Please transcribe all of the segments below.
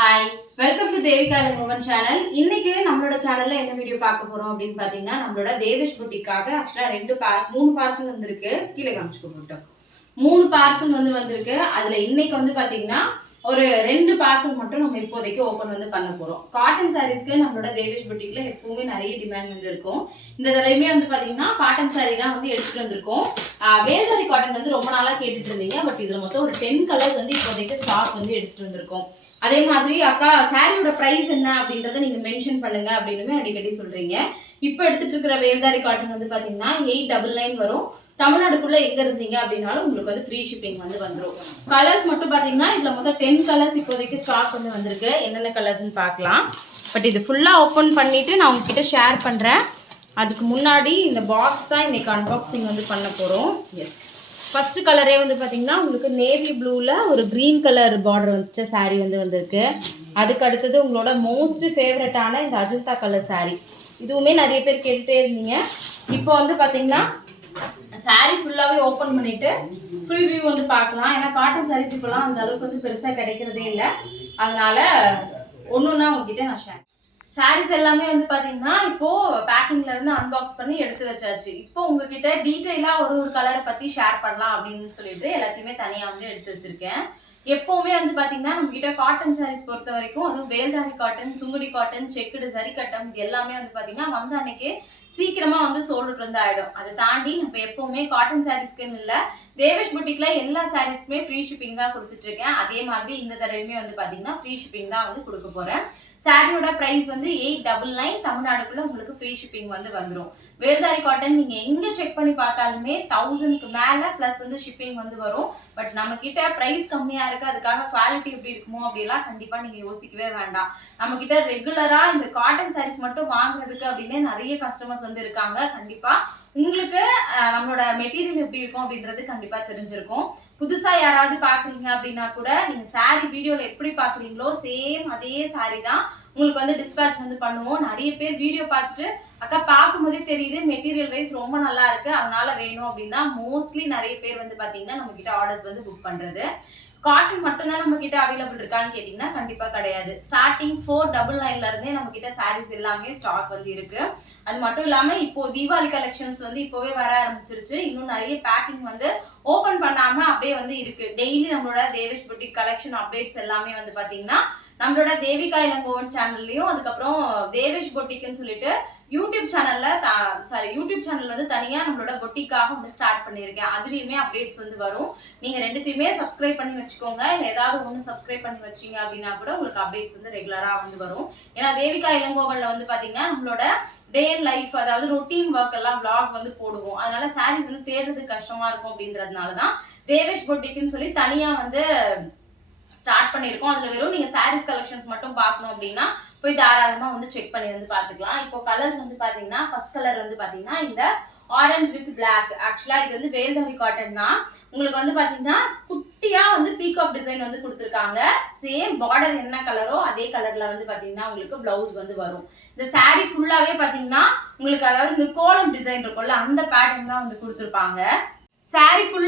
Hi welcome to Devika மூவன் channel இன்னைக்கு நம்மளோட சேனல்ல என்ன வீடியோ பார்க்க போறோம் அப்படின்னு பாத்தீங்கன்னா நம்மளோட தேவேஷ் புட்டிக்காக ஆக்சுவலா ரெண்டு பா மூணு பார்சல் வந்திருக்கு. கீழே காமிச்சுக்க மட்டும். மூணு பார்சல் வந்து வந்திருக்கு. அதுல இன்னைக்கு வந்து பாத்தீங்கன்னா ஒரு ரெண்டு பார்சல் மட்டும் நம்ம இப்போதைக்கு ஓபன் வந்து பண்ண போறோம். காட்டன் சாரீஸ்க்கு நம்மளோட தேவேஷ் புட்டிக்ல எப்பவுமே நிறைய டிமாண்ட் வந்து இருக்கும். இந்த தடவையுமே வந்து பாத்தீங்கன்னா காட்டன் சாரீ தான் வந்து எடுத்துட்டு வந்திருக்கோம். வேதாரி காட்டன் வந்து ரொம்ப நாளா கேட்டுட்டு இருந்தீங்க. பட் இதுல மொத்தம் ஒரு டென் கலர்ஸ் வந்து இப்போதைக்கு ஸ்டாக் வந்து எடுத்துட்டு வந்திருக்கோம். அதே மாதிரி அக்கா சாரியோட ப்ரைஸ் என்ன அப்படின்றத நீங்க மென்ஷன் பண்ணுங்க அப்படின்னு அடிக்கடி சொல்றீங்க. இப்போ எடுத்துட்டு இருக்கிற வேல்தாரி காட்டன் வந்து பாத்தீங்கன்னா எயிட் டபுள் நைன் வரும். தமிழ்நாடுக்குள்ள எங்க இருந்தீங்க அப்படின்னாலும் உங்களுக்கு வந்து ஃப்ரீ ஷிப்பிங் வந்து வந்துடும் கலர்ஸ் மட்டும் பாத்தீங்கன்னா இதுல மொத்தம் டென் கலர்ஸ் இப்போதைக்கு ஸ்டாக் வந்து வந்திருக்கு. என்னென்ன கலர்ஸ்னு பார்க்கலாம் பட் இது ஃபுல்லா ஓப்பன் பண்ணிட்டு நான் உங்ககிட்ட ஷேர் பண்றேன். அதுக்கு முன்னாடி இந்த பாக்ஸ் தான் இன்னைக்கு அன்பாக்சிங் வந்து பண்ண போறோம். எஸ் ஃபர்ஸ்ட் கலரே வந்து பார்த்தீங்கன்னா உங்களுக்கு நேவி ப்ளூவில் ஒரு க்ரீன் கலர் பார்டர் வச்ச சாரீ வந்து வந்திருக்கு. அதுக்கு அடுத்தது உங்களோட மோஸ்ட் ஃபேவரட்டான இந்த அஜந்தா கலர் சாரீ இதுவுமே நிறைய பேர் கேட்டுகிட்டே இருந்தீங்க. இப்போ வந்து பார்த்தீங்கன்னா சாரீ ஃபுல்லாகவே ஓப்பன் பண்ணிட்டு ஃபுல் வியூ வந்து பார்க்கலாம். ஏன்னா காட்டன் சாரீஸ் இப்போலாம் அந்த அளவுக்கு வந்து பெருசாக கிடைக்கிறதே இல்லை. அதனால ஒன்று ஒன்றா உங்ககிட்ட நான் ஷேர் சாரீஸ் எல்லாமே வந்து பார்த்தீங்கன்னா இப்போ பேக்கிங்ல இருந்து அன்பாக்ஸ் பண்ணி எடுத்து வச்சாச்சு. இப்போ உங்ககிட்ட டீட்டெயிலா ஒரு ஒரு கலரை பத்தி ஷேர் பண்ணலாம் அப்படின்னு சொல்லிட்டு எல்லாத்தையுமே தனியா வந்து எடுத்து வச்சிருக்கேன். எப்பவுமே வந்து பாத்தீங்கன்னா நம்ம கிட்ட காட்டன் சாரீஸ் பொறுத்த வரைக்கும் அதுவும் வேல்தாரி காட்டன் சுங்குடி காட்டன் செக்குடு சரிக்கட்டம் இது எல்லாமே வந்து பாத்தீங்கன்னா வந்த அன்னைக்கு சீக்கிரமா வந்து சோல்டு வந்து ஆயிடும். அதை தாண்டி நம்ம எப்பவுமே காட்டன் சாரீஸ்க்குன்னு இல்ல தேவேஷ் புட்டிக்ல எல்லா சாரீஸ்க்குமே ஃப்ரீ ஷிப்பிங் தான் கொடுத்துட்டு இருக்கேன். அதே மாதிரி இந்த தடவையுமே வந்து பாத்தீங்கன்னா ஃப்ரீ ஷிப்பிங் தான் வந்து கொடுக்க போறேன். சாரியோட ப்ரைஸ் வந்து எயிட் டபுள் நைன் தமிழ்நாடுக்குள்ள உங்களுக்கு ஃப்ரீ ஷிப்பிங் வந்து வந்துடும் வேல்தாரி காட்டன் நீங்க எங்க செக் பண்ணி பார்த்தாலுமே தௌசண்ட்க்கு மேல பிளஸ் வந்து ஷிப்பிங் வந்து வரும். பட் நம்ம கிட்ட பிரைஸ் கம்மியா இருக்கு அதுக்காக குவாலிட்டி எப்படி இருக்குமோ அப்படிலாம் கண்டிப்பா நீங்க யோசிக்கவே வேண்டாம். நம்ம கிட்ட ரெகுலரா இந்த காட்டன் சாரீஸ் மட்டும் வாங்குறதுக்கு அப்படின்னு நிறைய கஸ்டமர்ஸ் வந்து இருக்காங்க. கண்டிப்பா உங்களுக்கு நம்மளோட மெட்டீரியல் எப்படி இருக்கும் அப்படின்றது கண்டிப்பா தெரிஞ்சிருக்கும். புதுசா யாராவது பாக்குறீங்க அப்படின்னா கூட நீங்க சாரி வீடியோல எப்படி பாக்குறீங்களோ சேம் அதே சாரி தான். உங்களுக்கு வந்து டிஸ்பேட்ச் வந்து பண்ணுவோம். நிறைய பேர் வீடியோ பார்த்துட்டு அக்கா பார்க்கும்போதே தெரியுது மெட்டீரியல் வைஸ் ரொம்ப நல்லா இருக்கு அதனால வேணும் அப்படின்னா மோஸ்ட்லி நிறைய பேர் வந்து பாத்தீங்கன்னா நம்ம கிட்ட ஆர்டர்ஸ் வந்து புக் பண்றது. காட்டன் மட்டும்தான் நம்ம கிட்ட அவைலபிள் இருக்கான்னு கேட்டிங்கன்னா கண்டிப்பா கிடையாது. ஸ்டார்டிங் ஃபோர் டபுள் நைன்ல இருந்தே நம்ம கிட்ட சாரீஸ் எல்லாமே ஸ்டாக் வந்து இருக்கு. அது மட்டும் இல்லாம இப்போ தீபாவளி கலெக்ஷன்ஸ் வந்து இப்போவே வர ஆரம்பிச்சிருச்சு. இன்னும் நிறைய பேக்கிங் வந்து ஓபன் பண்ணாம அப்படியே வந்து இருக்கு. டெய்லி நம்மளோட தேவேஷ் புட்டிக் கலெக்ஷன் அப்டேட்ஸ் எல்லாமே வந்து பாத்தீங்கன்னா நம்மளோட தேவிகா இளங்கோவன் சேனல்லையும் அதுக்கப்புறம் தேவேஷ் பொட்டிக்குன்னு சொல்லிட்டு யூடியூப் சேனல்ல சாரி யூடியூப் சேனல் வந்து தனியா நம்மளோட பொட்டிக்காக வந்து ஸ்டார்ட் பண்ணியிருக்கேன். அதுலயுமே அப்டேட்ஸ் வந்து வரும். நீங்க ரெண்டுத்தையுமே சப்ஸ்கிரைப் பண்ணி வச்சுக்கோங்க. ஏதாவது ஒன்று சப்ஸ்கிரைப் பண்ணி வச்சீங்க அப்படின்னா கூட உங்களுக்கு அப்டேட்ஸ் வந்து ரெகுலரா வந்து வரும். ஏன்னா தேவிகா இளங்கோவன்ல வந்து பாத்தீங்கன்னா நம்மளோட டே லைஃப் அதாவது ரொட்டீன் ஒர்க் எல்லாம் vlog வந்து போடுவோம். அதனால சாரீஸ் வந்து தேடுறது கஷ்டமா இருக்கும் அப்படின்றதுனால தான் தேவேஷ் பொட்டிக்குன்னு சொல்லி தனியா வந்து ஸ்டார்ட் பண்ணியிருக்கோம். அதில் வெறும் நீங்கள் சாரீஸ் கலெக்ஷன்ஸ் மட்டும் பார்க்கணும் அப்படின்னா போய் தாராளமாக வந்து செக் பண்ணி வந்து பார்த்துக்கலாம். இப்போ கலர்ஸ் வந்து பார்த்தீங்கன்னா ஃபர்ஸ்ட் கலர் வந்து பார்த்தீங்கன்னா இந்த ஆரஞ்சு வித் பிளாக் ஆக்சுவலாக இது வந்து வேல்தரி காட்டன் தான். உங்களுக்கு வந்து பார்த்தீங்கன்னா குட்டியாக வந்து பீகாக் டிசைன் வந்து கொடுத்துருக்காங்க. சேம் பார்டர் என்ன கலரோ அதே கலரில் வந்து பார்த்தீங்கன்னா உங்களுக்கு ப்ளவுஸ் வந்து வரும். இந்த சாரீ ஃபுல்லாகவே பார்த்தீங்கன்னா உங்களுக்கு அதாவது இந்த கோலம் டிசைன் இருக்கும்ல அந்த பேட்டர்ன் தான் வந்து கொடுத்துருப்பாங்க. சாரீ ஃபுல்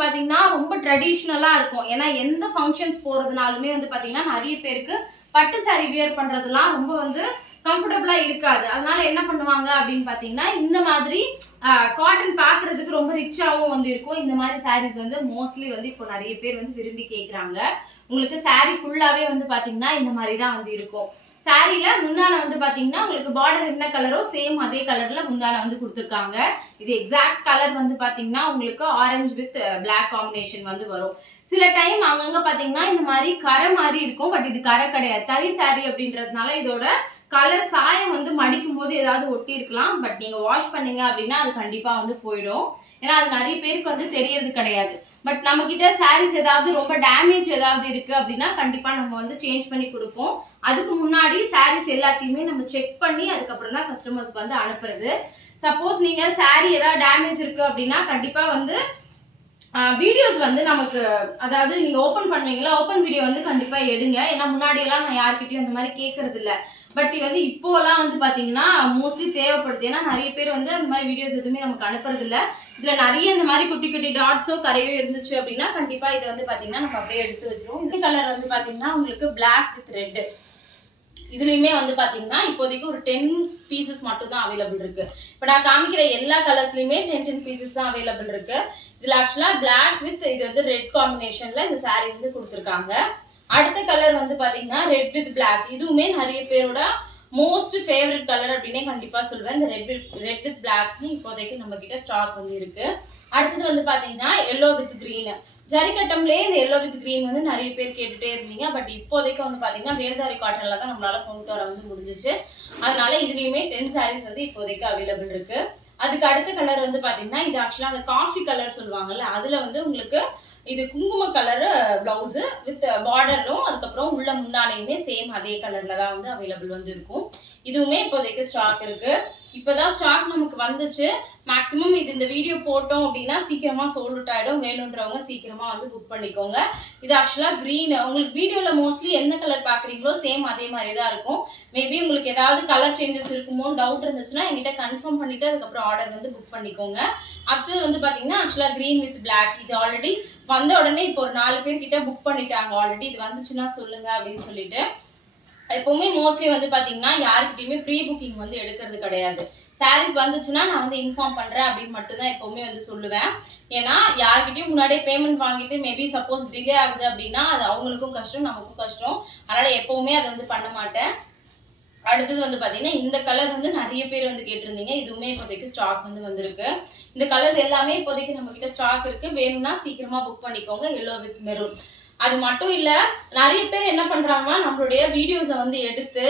பார்த்தீங்கன்னா ரொம்ப ட்ரெடிஷ்னலாக இருக்கும். ஏன்னா எந்த ஃபங்க்ஷன்ஸ் போகிறதுனாலுமே வந்து பார்த்தீங்கன்னா நிறைய பேருக்கு பட்டு சாரி வியர் பண்ணுறதுலாம் ரொம்ப வந்து கம்ஃபர்டபுளாக இருக்காது. அதனால என்ன பண்ணுவாங்க அப்படின்னு பார்த்தீங்கன்னா இந்த மாதிரி காட்டன் பார்க்குறதுக்கு ரொம்ப ரிச்சாகவும் வந்து இருக்கும். இந்த மாதிரி சாரீஸ் வந்து மோஸ்ட்லி வந்து இப்போ நிறைய பேர் வந்து விரும்பி கேட்குறாங்க உங்களுக்கு சாரீ ஃபுல்லாகவே வந்து பார்த்தீங்கன்னா இந்த மாதிரி தான் வந்து இருக்கும். சாரியில முந்தான வந்து பாத்தீங்கன்னா உங்களுக்கு பார்டர் என்ன கலரோ சேம் அதே கலர்ல முந்தான வந்து கொடுத்துருக்காங்க. இது எக்ஸாக்ட் கலர் வந்து பாத்தீங்கன்னா உங்களுக்கு ஆரஞ்சு வித் பிளாக் காம்பினேஷன் வந்து வரும். சில டைம் அங்கங்க பாத்தீங்கன்னா இந்த மாதிரி கரை மாதிரி இருக்கும். பட் இது கரை கிடையாது. தறி சாரி அப்படின்றதுனால இதோட கலர் சாயம் வந்து மடிக்கும் போது ஏதாவது ஒட்டி இருக்கலாம் பட் நீங்க வாஷ் பண்ணீங்க அப்படின்னா அது கண்டிப்பா வந்து போயிடும். ஏன்னா அது நிறைய பேருக்கு வந்து தெரியறது கிடையாது. பட் நம்ம கிட்ட சாரீஸ் ஏதாவது ரொம்ப டேமேஜ் ஏதாவது இருக்கு அப்படின்னா கண்டிப்பா நம்ம வந்து சேஞ்ச் பண்ணி கொடுப்போம். அதுக்கு முன்னாடி சாரீஸ் எல்லாத்தையுமே நம்ம செக் பண்ணி அதுக்கப்புறம் தான் கஸ்டமர்ஸ்க்கு வந்து அனுப்புறது. சப்போஸ் நீங்க சாரீ ஏதாவது டேமேஜ் இருக்கு அப்படின்னா கண்டிப்பா வந்து வீடியோஸ் வந்து நமக்கு அதாவது நீங்க ஓபன் பண்ணுவீங்களா? ஓபன் வீடியோ வந்து கண்டிப்பா எடுங்க. ஏன்னா முன்னாடி எல்லாம் நான் யார்கிட்டயும் அந்த மாதிரி கேட்கறது இல்லை பட் வந்து இப்போலாம் வந்து பார்த்தீங்கன்னா மோஸ்ட்லி தேவைப்படுது. ஏன்னா நிறைய பேர் வந்து அந்த மாதிரி வீடியோஸ் எதுவுமே நமக்கு அனுப்புறது இல்லை இதில் நிறைய இந்த மாதிரி குட்டி குட்டி டாட்ஸோ கரையோ இருந்துச்சு அப்படின்னா கண்டிப்பாக இதை வந்து பார்த்தீங்கன்னா நம்ம அப்படியே எடுத்து வச்சிருவோம். இந்த கலர் வந்து பார்த்தீங்கன்னா உங்களுக்கு பிளாக் வித் ரெட்டு இதுலையுமே வந்து பார்த்தீங்கன்னா இப்போதைக்கு ஒரு டென் பீசஸ் மட்டும் தான் அவைலபிள் இருக்கு. இப்போ நான் காமிக்கிற எல்லா கலர்ஸ்லையுமே டென் டென் பீசஸ் தான் அவைலபிள் இருக்கு. இதில் ஆக்சுவலாக பிளாக் வித் இது வந்து ரெட் காம்பினேஷனில் இந்த சாரீ வந்து கொடுத்துருக்காங்க. அடுத்த கலர் வந்து பாத்தீங்கன்னா ரெட் வித் பிளாக் இதுவுமே நிறைய பேரோட மோஸ்ட் ஃபேவரட் கலர் அப்படின்னே கண்டிப்பாக சொல்லுவேன் இந்த red with red with black இப்போதைக்கு நம்ம கிட்ட ஸ்டாக் வந்து இருக்கு. அடுத்தது வந்து பார்த்தீங்கன்னா எல்லோ வித் க்ரீனு ஜரிக்கட்டம்லேயே இந்த எல்லோ வித் க்ரீன் வந்து நிறைய பேர் கேட்டுகிட்டே இருந்தீங்க. பட் இப்போதைக்கு வந்து பார்த்தீங்கன்னா வேல்தாரி காட்டனில் தான் நம்மளால கொண்டு வர வந்து முடிஞ்சிச்சு. அதனால இதுலேயுமே டென் சாரீஸ் வந்து இப்போதைக்கு அவைலபிள் இருக்கு. அதுக்கு அடுத்த கலர் வந்து பார்த்தீங்கன்னா இது ஆக்சுவலாக அந்த காஃபி கலர் சொல்லுவாங்கல்ல அதில் வந்து உங்களுக்கு இது குங்கும கலரு ப்ளவுஸு வித் பார்டரும் அதுக்கப்புறம் உள்ள முந்தானையுமே சேம் அதே கலர்ல தான் வந்து அவைலபிள் வந்து இருக்கும். இதுவுமே இப்போதைக்கு ஸ்டாக் இருக்கு. இப்போதான் ஸ்டாக் நமக்கு வந்துச்சு. மேக்ஸிமம் இது இந்த வீடியோ போட்டோம் அப்படின்னா சீக்கிரமா சோல்ட் அவுட் ஆயிடும். வேணுன்றவங்க சீக்கிரமா வந்து புக் பண்ணிக்கோங்க. இது ஆக்சுவலா green. உங்களுக்கு வீடியோல மோஸ்ட்லி எந்த கலர் பாக்குறீங்களோ சேம் அதே மாதிரி தான் இருக்கும். மேபி உங்களுக்கு ஏதாவது கலர் சேஞ்சஸ் இருக்குமோ டவுட் இருந்துச்சுன்னா என்கிட்ட கன்ஃபார்ம் பண்ணிட்டு அதுக்கப்புறம் ஆர்டர் வந்து புக் பண்ணிக்கோங்க. அடுத்தது வந்து பாத்தீங்கன்னா ஆக்சுவலா க்ரீன் வித் பிளாக் இது ஆல்ரெடி வந்த உடனே இப்போ ஒரு நாலு பேர் கிட்ட புக் பண்ணிட்டாங்க. ஆல்ரெடி இது வந்துச்சுன்னா சொல்லுங்க அப்படின்னு சொல்லிட்டு. எப்பவுமே மோஸ்ட்லி வந்து பார்த்தீங்கன்னா யாருக்கிட்டையுமே ப்ரீ புக்கிங் வந்து எடுக்கிறது கிடையாது. சாரீஸ் வந்துச்சுன்னா நான் வந்து இன்ஃபார்ம் பண்ணுறேன் அப்படின்னு மட்டும் தான் எப்பவுமே வந்து சொல்லுவேன். ஏன்னா யார்கிட்டயும் முன்னாடியே பேமெண்ட் வாங்கிட்டு மேபி சப்போஸ் டிலே ஆகுது அப்படின்னா அது அவங்களுக்கும் கஷ்டம் நமக்கும் கஷ்டம். அதனால் எப்பவுமே அதை வந்து பண்ண மாட்டேன். அடுத்தது வந்து பார்த்தீங்கன்னா இந்த கலர் வந்து நிறைய பேர் வந்து கேட்டிருந்தீங்க. இதுவுமே இப்போதைக்கு ஸ்டாக் வந்து வந்திருக்கு. இந்த கலர்ஸ் எல்லாமே இப்போதைக்கு நம்ம கிட்ட ஸ்டாக் இருக்கு. வேணும்னா சீக்கிரமா புக் பண்ணிக்கோங்க. எல்லோ வித் மெரூன் அது மட்டும் இல்லை நிறைய பேர் என்ன பண்ணுறாங்கன்னா நம்மளுடைய வீடியோஸை வந்து எடுத்து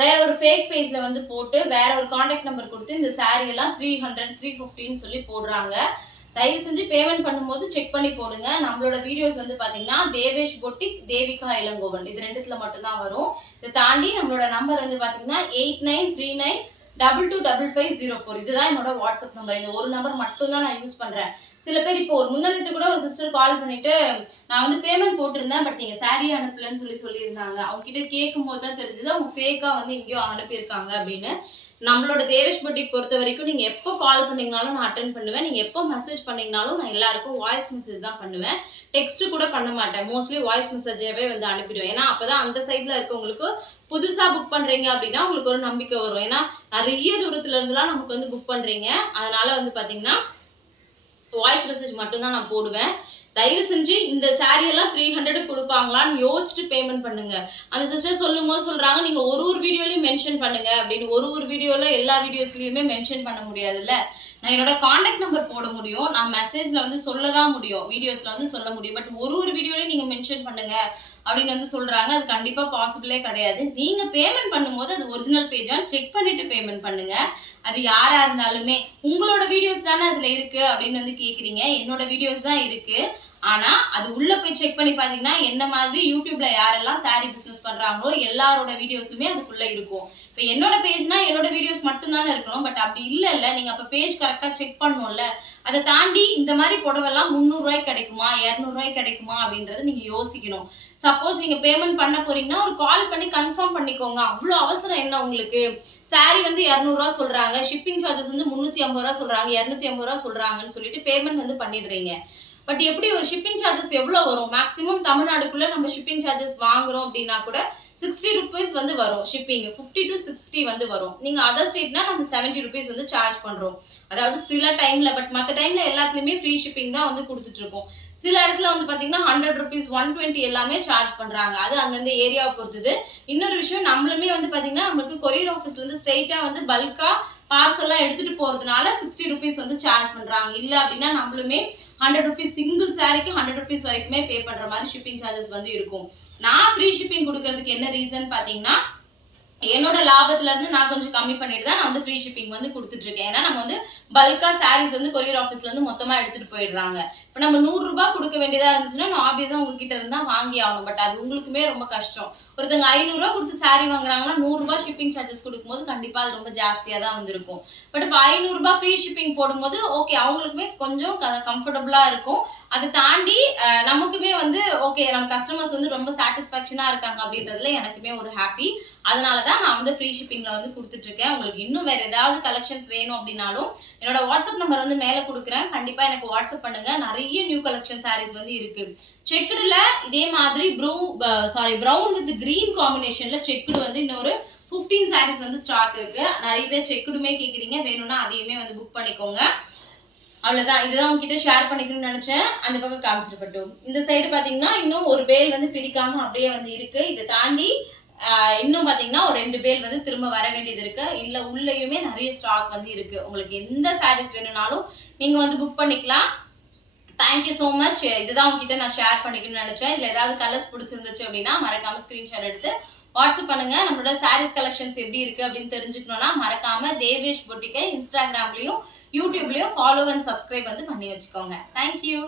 வேற ஒரு ஃபேக் பேஜ்ல வந்து போட்டு வேற ஒரு காண்டாக்ட் நம்பர் கொடுத்து இந்த சாரீ எல்லாம் த்ரீ ஹண்ட்ரட் த்ரீ ஃபிஃப்டின்னு சொல்லி போடுறாங்க. தயவு செஞ்சு பேமெண்ட் பண்ணும்போது செக் பண்ணி போடுங்க. நம்மளோட வீடியோஸ் வந்து பார்த்தீங்கன்னா தேவேஷ் பொட்டிக் தேவிகா இளங்கோவன். இது ரெண்டுத்துல மட்டும்தான் வரும். இதை தாண்டி நம்மளோட நம்பர் வந்து பார்த்தீங்கன்னா eight nine three nine double two double five zero four இதுதான் என்னோட வாட்ஸ்அப் நம்பர் இந்த ஒரு நம்பர் மட்டும் தான் நான் யூஸ் பண்றேன். சில பேர் இப்போ ஒரு முந்தனத்து கூட ஒரு சிஸ்டர் கால் பண்ணிட்டு நான் வந்து பேமெண்ட் போட்டிருந்தேன் பட் நீங்கள் saree அனுப்பலன்னு சொல்லி சொல்லியிருந்தாங்க. அவங்க கிட்ட கேட்கும் போது தான் தெரிஞ்சது அவங்க ஃபேக்காக வந்து எங்கேயோ அனுப்பியிருக்காங்க அப்படின்னு. நம்மளோட தேவேஷ் பொட்டிக் பொறுத்த வரைக்கும் நீங்க எப்போ கால் பண்ணீங்கனாலும் நான் அட்டன் பண்ணுவேன். நீங்க எப்போ மெசேஜ் பண்ணீங்கனாலும் நான் எல்லாருக்கும் வாய்ஸ் மெசேஜ் தான் பண்ணுவேன். டெக்ஸ்ட் கூட பண்ண மாட்டேன். மோஸ்ட்லி வாய்ஸ் மெசேஜாவே வந்து அனுப்பிடுவேன். ஏன்னா அப்பதான் அந்த சைட்ல இருக்கவங்களுக்கு புதுசா புக் பண்றீங்க அப்படின்னா உங்களுக்கு ஒரு நம்பிக்கை வரும். ஏன்னா நிறைய தூரத்துல இருந்துலாம் நமக்கு வந்து புக் பண்றீங்க. அதனால வந்து பாத்தீங்கன்னா வாய்ஸ் மெசேஜ் மட்டும்தான் நான் போடுவேன். தயவு செஞ்சு இந்த சாரீ எல்லாம் த்ரீ ஹண்ட்ரட் கொடுப்பாங்களான்னு யோசிச்சுட்டு பேமெண்ட் பண்ணுங்க. அந்த சிஸ்டர் சொல்லும் போது சொல்றாங்க நீங்க ஒரு ஒரு வீடியோலயும் மென்ஷன் பண்ணுங்க அப்படின்னு. ஒரு ஒரு வீடியோல எல்லா வீடியோஸ்லயுமே மென்ஷன் பண்ண முடியாதுல்ல. நான் என்னோட காண்டாக்ட் நம்பர் போட முடியும். நான் மெசேஜ்ல வந்து சொல்ல தான் முடியும் வீடியோஸ்ல வந்து சொல்ல முடியும். பட் ஒரு ஒரு வீடியோலயும் நீங்க மென்ஷன் பண்ணுங்க அப்படின்னு வந்து சொல்றாங்க. அது கண்டிப்பா பாசிபிளே கிடையாது. நீங்க பேமெண்ட் பண்ணும்போது அது ஒரிஜினல் பேஜா செக் பண்ணிட்டு பேமெண்ட் பண்ணுங்க. அது யாரா இருந்தாலுமே உங்களோட வீடியோஸ் தானே அதுல இருக்கு அப்படின்னு வந்து கேக்குறீங்க. என்னோட வீடியோஸ் தான் இருக்கு. ஆனா அது உள்ள போய் செக் பண்ணி பாத்தீங்கன்னா என்ன மாதிரி யூடியூப்ல யாரெல்லாம் saree பிசினஸ் பண்றாங்களோ எல்லாரோட வீடியோஸுமே அதுக்குள்ள இருக்கும். இப்ப என்னோட பேஜ்னா என்னோட வீடியோஸ் மட்டும் தானே இருக்கணும். பட் அப்படி இல்ல இல்ல நீங்க அப்ப பேஜ் கரெக்டா செக் பண்ணணும்ல. அதை தாண்டி இந்த மாதிரி புடவெல்லாம் முந்நூறுரூவாய்க்கு கிடைக்குமா? இருநூறு கிடைக்குமா? அப்படின்றத நீங்க யோசிக்கணும். சப்போஸ் நீங்க பேமெண்ட் பண்ண போறீங்கன்னா ஒரு கால் பண்ணி கன்ஃபார்ம் பண்ணிக்கோங்க. அவ்வளோ அவசரம் என்ன உங்களுக்கு? சாரி வந்து இரநூறுவா சொல்றாங்க. ஷிப்பிங் சார்ஜஸ் வந்து முந்நூத்தி ஐம்பது ரூபா சொல்றாங்க. இரநூத்தி ஐம்பது ரூபா சொல்றாங்கன்னு சொல்லிட்டு பேமெண்ட் வந்து பண்ணிடுறீங்க. பட் எப்படி ஒரு ஷிப்பிங் சார்ஜஸ் எவ்வளோ வரும்? மேக்ஸிமம் தமிழ்நாடுக்குள்ள நம்ம ஷிப்பிங் சார்ஜஸ் வாங்குறோம் அப்படின்னா கூட சிக்ஸ்டி ருபீஸ் வந்து வரும் ஷிப்பிங் ஃபிஃப்டி டு சிக்ஸ்டி வந்து வரும். நீங்கள் அதர் ஸ்டேட்னா நம்ம செவன்ட்டி ருபீஸ் வந்து சார்ஜ் பண்ணுறோம் அதாவது சில டைமில் பட் மற்ற டைமில் எல்லாத்துலேயுமே ஃப்ரீ ஷிப்பிங் தான் வந்து கொடுத்துட்ருக்கோம் சில இடத்துல வந்து பார்த்தீங்கன்னா ஹண்ட்ரட் ருபீஸ் ஒன் டுவெண்ட்டி எல்லாமே சார்ஜ் பண்ணுறாங்க அது அந்தந்த ஏரியாவை பொறுத்தது. இன்னொரு விஷயம் நம்மளுமே வந்து பார்த்தீங்கன்னா நம்மளுக்கு கொரியர் ஆஃபீஸ்லேருந்து ஸ்ட்ரெயிட்டாக வந்து பல்காக பார்சல்லாம் எடுத்துட்டு போகிறதுனால சிக்ஸ்டி ருபீஸ் வந்து சார்ஜ் பண்ணுறாங்க இல்லை அப்படின்னா நம்மளுமே ஹண்ட்ரட் ருபீஸ் சிங்கிள் சாரிக்கு ஹண்ட்ரட் ருபீஸ் வரைக்குமே பே பண்ணுற மாதிரி ஷிப்பிங் சார்ஜஸ் வந்து இருக்கும். நான் ஃப்ரீ ஷிப்பிங் கொடுக்கறதுக்கு என்ன ரீசன் பார்த்தீங்கன்னா என்னோட லாபத்துல இருந்து நான் கொஞ்சம் கம்மி பண்ணிட்டு தான் நான் வந்து ஃப்ரீ ஷிப்பிங் வந்து கொடுத்துட்டு இருக்கேன். ஏன்னா நம்ம வந்து பல்கா சாரீஸ் வந்து கொரியர் ஆஃபீஸ்ல இருந்து மொத்தமா எடுத்துட்டு போயிடுறாங்க. இப்போ நம்ம நூறு ரூபாய் கொடுக்க வேண்டியதா இருந்துச்சுன்னா நான் ஆப்வியஸா உங்ககிட்ட இருந்தா வாங்கி ஆகணும். பட் அது உங்களுக்குமே ரொம்ப கஷ்டம். ஒருத்தங்க ஐநூறுரூவா கொடுத்து சாரி வாங்குறாங்கன்னா நூறுரூவா ஷிப்பிங் சார்ஜஸ் கொடுக்கும்போது கண்டிப்பாக அது ரொம்ப ஜாஸ்தியாக தான் வந்திருக்கும். பட் இப்போ ஐநூறுரூபா ஃப்ரீ ஷிப்பிங் போடும்போது ஓகே அவங்களுக்குமே கொஞ்சம் கம்ஃபர்டபுளாக இருக்கும். அதை தாண்டி நமக்குமே வந்து ஓகே நம்ம கஸ்டமர்ஸ் வந்து ரொம்ப சாட்டிஸ்ஃபேக்ஷனாக இருக்காங்க அப்படின்றதுல எனக்குமே ஒரு ஹாப்பி அதனால தான் நான் வந்து ஃப்ரீ ஷிப்பிங்கில் வந்து கொடுத்துட்ருக்கேன். உங்களுக்கு இன்னும் வேறு ஏதாவது கலெக்ஷன்ஸ் வேணும் அப்படின்னாலும் என்னோட வாட்ஸ்அப் நம்பர் வந்து மேலே கொடுக்குறேன். கண்டிப்பாக எனக்கு வாட்ஸ்அப் பண்ணுங்கள் நிறைய நியூ கலெக்ஷன் சாரீஸ் வந்து இருக்குது செக்குடுல இதே மாதிரி blue saree brown with green காம்பினேஷன்ல செக்குடு வந்து இன்னொரு ஃபிஃப்டீன் சாரீஸ் வந்து ஸ்டாக் இருக்கு. நிறைய பேர் செக்குடுமே கேட்குறீங்க வேணும்னா அதையுமே வந்து புக் பண்ணிக்கோங்க. அவ்வளோதான் இதுதான் உங்ககிட்ட ஷேர் பண்ணிக்கணும்னு நினச்சேன். அந்த பக்கம் காமிச்சிட்டு இந்த சைடு பார்த்தீங்கன்னா இன்னும் ஒரு பேல் வந்து பிரிக்காம அப்படியே வந்து இருக்கு. இதை தாண்டி இன்னும் பார்த்தீங்கன்னா ஒரு ரெண்டு பேல் வந்து திரும்ப வர வேண்டியது இருக்கு. இல்லை உள்ளேயுமே நிறைய ஸ்டாக் வந்து இருக்கு. உங்களுக்கு எந்த சாரீஸ் வேணும்னாலும் நீங்கள் வந்து புக் பண்ணிக்கலாம். தேங்க்யூ ஸோ மச் இதுதான் உங்ககிட்ட நான் ஷேர் பண்ணிக்கணும்னு நினைச்சேன். இதுல ஏதாவது கலர்ஸ் பிடிச்சிருந்துச்சு அப்படின்னா மறக்காம ஸ்கிரீன்ஷாட் எடுத்து வாட்ஸ்அப் பண்ணுங்க. நம்மளோட சாரீஸ் கலெக்ஷன்ஸ் எப்படி இருக்கு அப்படின்னு தெரிஞ்சுக்கணும்னா மறக்காம தேவேஷ் பொட்டிக்கை இன்ஸ்டாகிராம்லயும் யூடியூப்லயும் ஃபாலோ அண்ட் சப்ஸ்கிரைப் வந்து பண்ணி வச்சுக்கோங்க. தேங்க்யூ